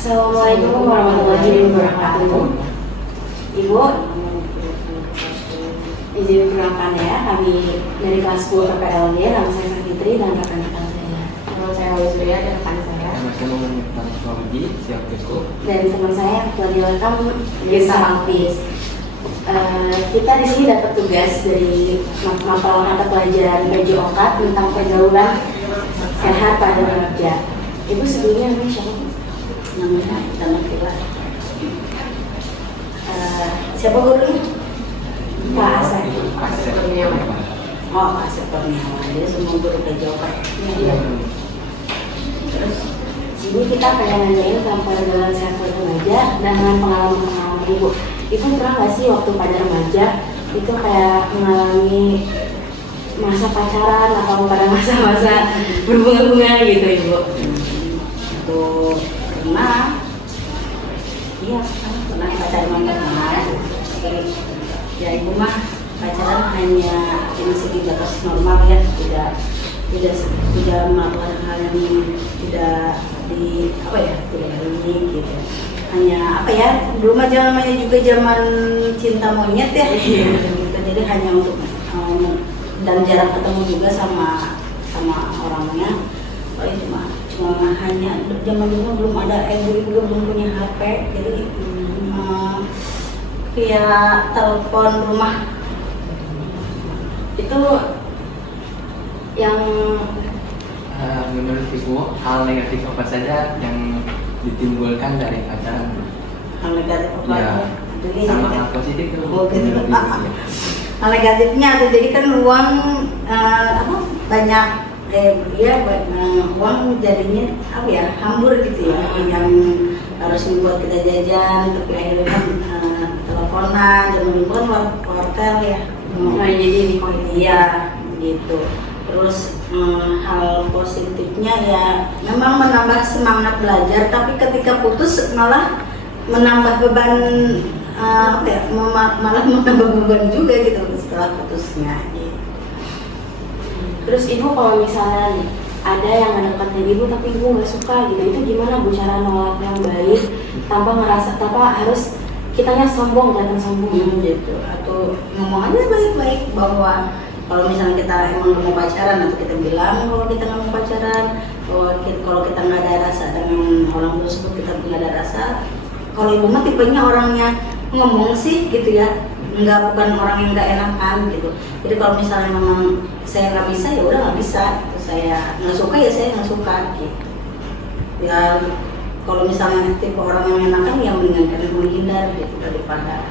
Assalamualaikum warahmatullahi wabarakatuh. Ibu, izin perkenalkan ya, kami dari kelas 10 PPLG, nama saya Sakitri dan rekan-rekan saya. Nama saya Wali Surya dan rekan saya. Nama saya Muhammad Fawzi, siap besok. Dan teman saya yang telah direkam Desa Alpis. Kita di sini dapat tugas dari mapel mata pelajaran PJOK tentang pergaulan sehat pada remaja. Ibu sebelumnya namanya siapa? Namanya Dana Kila. Siapa gurunya? Pak Asep. Asep Kurniawan. Oh, Asep Kurniawan. Jadi semua guru PJOK. Iya. Terus sini kita pengen nanyain tentang pergaulan sehat pada remaja dan dengan pengalaman ibu. Ibu pernah nggak sih waktu pada remaja itu kayak mengalami masa pacaran atau pada masa-masa berbunga-bunga gitu ibu? Itu pernah. Iya, pernah pacaran pernah. Ya ibu mah pacaran hanya ini segi batas normal ya, tidak melakukan hal yang tidak tidak ini gitu. Hanya belum aja namanya juga zaman cinta monyet ya gitu. Jadi hanya untuk dan jarang ketemu juga sama orangnya. Paling cuma hanya zaman dulu belum ada, ibu belum punya HP, jadi via telepon rumah Itu yang menurut Ibu, hal negatif apa saja yang ditimbulkan dari pacaran? hal negatif apa? Ya, Jadi sama hal positif tuh. Oh, gitu. menurut Ibu, ya. Hal negatifnya tuh jadi kan uang banyak uang jadinya hambur gitu ya, yang harus membuat kita jajan tapi akhirnya kan teleponan zaman dulu kan wartel ya, jadi di iya gitu. Terus hal positifnya ya memang menambah semangat belajar, tapi ketika putus malah menambah beban malah menambah beban juga gitu setelah putusnya gitu. Terus ibu kalau misalnya nih, ada yang mendekatkan ibu tapi ibu nggak suka gitu, itu gimana bu cara nolak yang baik tanpa harus kitanya sombong, kelihatan sombong Gitu, atau ngomong aja baik-baik bahwa kalau misalnya kita emang nggak mau pacaran, atau kita bilang kalau kita nggak mau pacaran, kalau kita nggak ada rasa dengan orang tersebut, kita nggak ada rasa. Kalau ibu mah tipenya orangnya ngomong sih gitu ya, bukan orang yang nggak enakan gitu. Jadi kalau misalnya memang saya nggak bisa ya udah nggak bisa, saya nggak suka ya saya nggak suka gitu. Ya kalau misalnya tipe orang yang enakan ya mendingan kan menghindar gitu daripada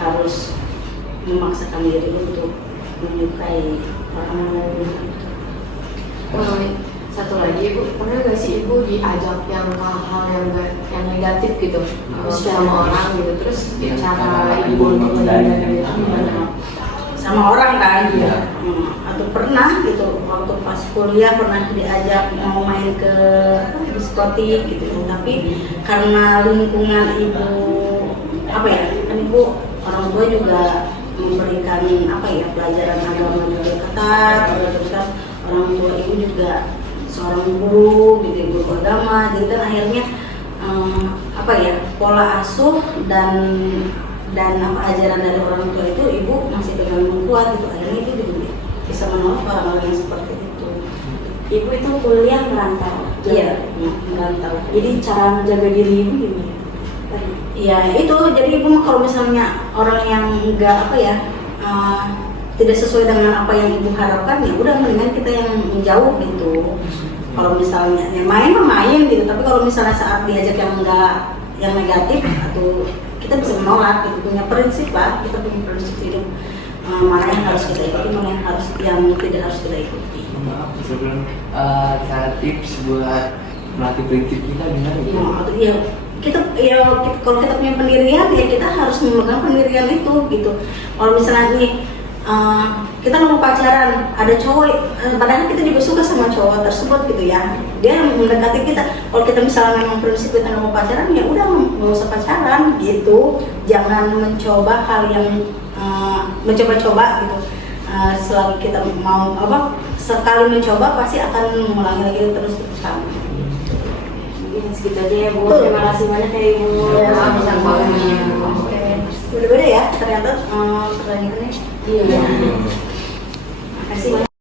harus memaksakan diri untuk menyukai orang lain. Satu lagi, ibu pernah nggak sih ibu diajak yang hal-hal yang negatif gitu sama orang gitu, terus cara ibu untuk menghindari itu gimana? Sama orang kan Iya. Atau pernah gitu waktu pas kuliah pernah diajak mau main ke diskotik gitu, tapi karena lingkungan ibu kan ibu orang tua juga memberikan pelajaran agama juga ketat, terus kan orang tua ibu juga seorang guru gitu, guru agama, jadi kan akhirnya pola asuh dan ajaran dari orang tua itu ibu masih pegang kuat gitu, akhirnya itu juga bisa menolak orang-orang yang seperti itu. ibu itu kuliah merantau. Iya, merantau. Jadi cara menjaga diri ibu gimana? Ya itu, jadi ibu mah kalau misalnya orang yang enggak tidak sesuai dengan apa yang ibu harapkan, ya udah mendingan kita yang menjauh gitu. Kalau misalnya main mah main gitu, tapi kalau misalnya saat diajak yang enggak, yang negatif, atau kita bisa menolak gitu, punya prinsip lah, kita punya prinsip hidup, mana yang harus kita ikuti, mana yang tidak harus kita ikuti. Maaf sebelum cara tips buat melatih prinsip kita gimana gitu? Kalau kita punya pendirian ya kita harus memegang pendirian itu gitu. Kalau misalnya nih kita nggak mau pacaran, ada cowok, padahal kita juga suka sama cowok tersebut gitu ya, dia mendekati kita. Kalau kita misalnya memang prinsip kita nggak mau pacaran, ya udah nggak usah pacaran gitu. Jangan mencoba hal yang mencoba-coba gitu. Selagi kita sekali mencoba pasti akan mengulangi lagi terus-terusan. Mungkin segitu aja ya Bu. Terima kasih banyak ya Ibu. Ya, sama-sama. Oke. Beda-beda ya ternyata setelah ini. Iya. Terima kasih banyak.